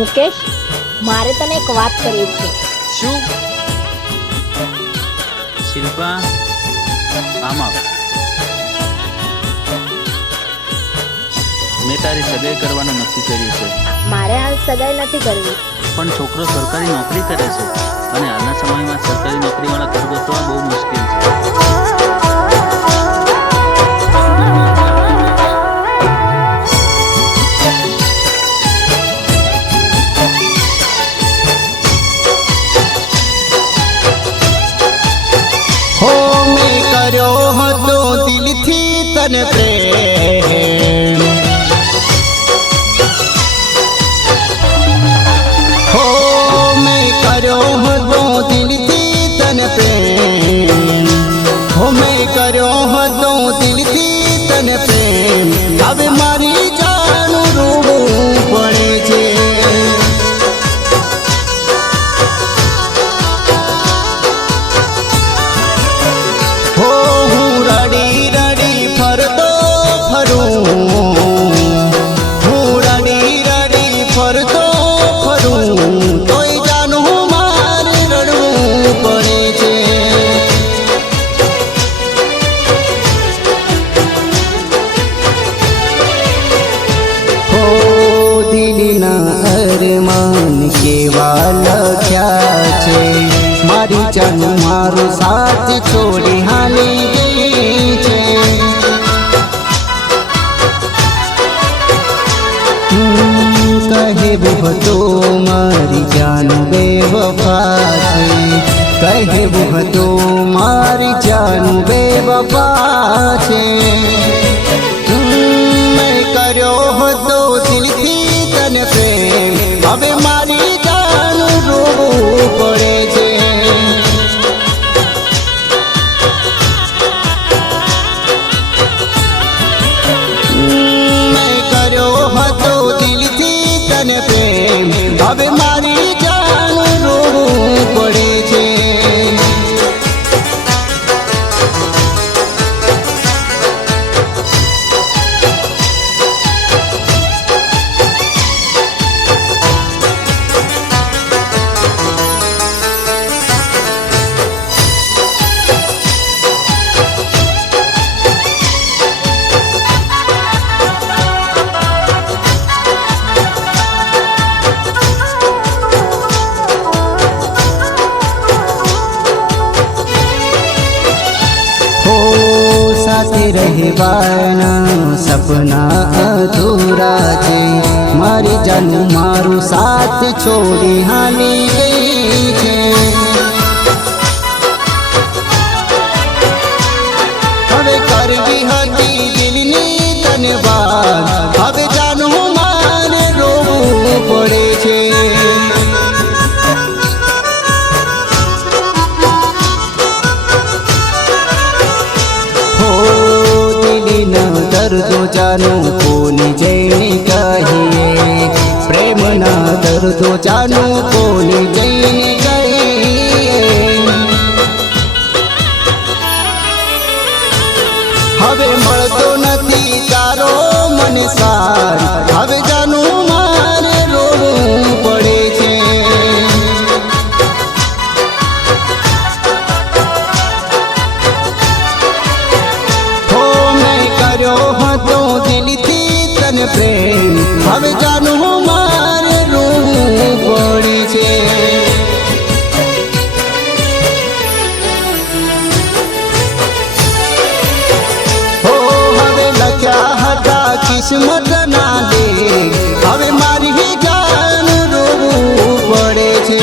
મુકેશ, મારે તને એક વાત કરવી છે. શું? શિલ્પા, આમ આવ. મેં તારી સગાઈ કરવાનું નક્કી કર્યું છે. મારે હાલ સગાઈ નથી કરવી. પણ છોકરો સરકારી નોકરી કરે છે અને હાલના સમયમાં સરકારી નોકરીવાળા ઘર ગોતવા બહુ મુશ્કેલ છે. હો મેં કર્યો હતો દિલથી તને પ્રેમ, હો મેં કર્યો હતો દિલથી તને પ્રેમ, હો મેં કર્યો હતો દિલથી તને પ્રેમ. હવે મારી જાનું રોવું પડે છે. અરમાન કેવા લખ્યા છે, મારી જાન મારો સાથ છોડી હાલી ગઈ છે. કહેવું હતું મારી જાન બેવફા છે, કહેવું હતું મારી જાન બેવફા છે. મેં કર્યો હતો દિલથી તને પ્રેમ, હવે મારી જાન રોવું પડે છે. મેં કર્યો હતો દિલથી તને પ્રેમ, હવે મારી જાન રોવું પડે છે. સાથે રહેવાના સપના અધૂરા છે, મારી જાન મારું સાથ છોડી હાલી ગઈ છે. હવે કરવી હતી દિલની તને વાત, હવે જાનું મારે રોવું પડે છે. દર્દો જાનું કોની જઈને કહીએ, પ્રેમના દર્દો જાનું કોની જઈને કહીએ. હવે મળતો નથી તારો મને સાથ, હવે જાનું મારે રોવું પડે છે. દિલથી તને પ્રેમ, હવે જાનું મારે રોવું પડે છે. હો હવે લખ્યા હતા કિસ્મત ના લેખ, હવે મારી જાન રોવું પડે છે.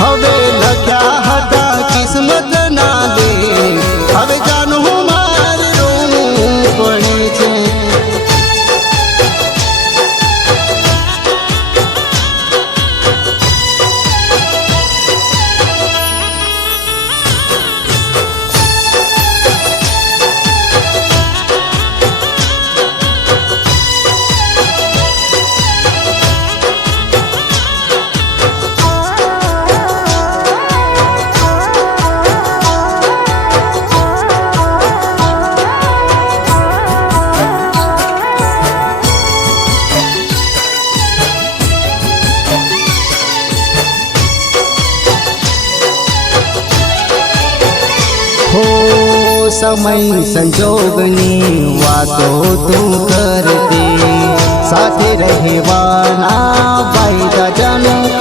હવે લખ્યા હતા કિસ્મત ના લેખ, હવે જાનું મારે રોવું પડે છે. સમય સંજોગની વાતો તું કરતી, સાથે રહેવાના વાયદા જાણો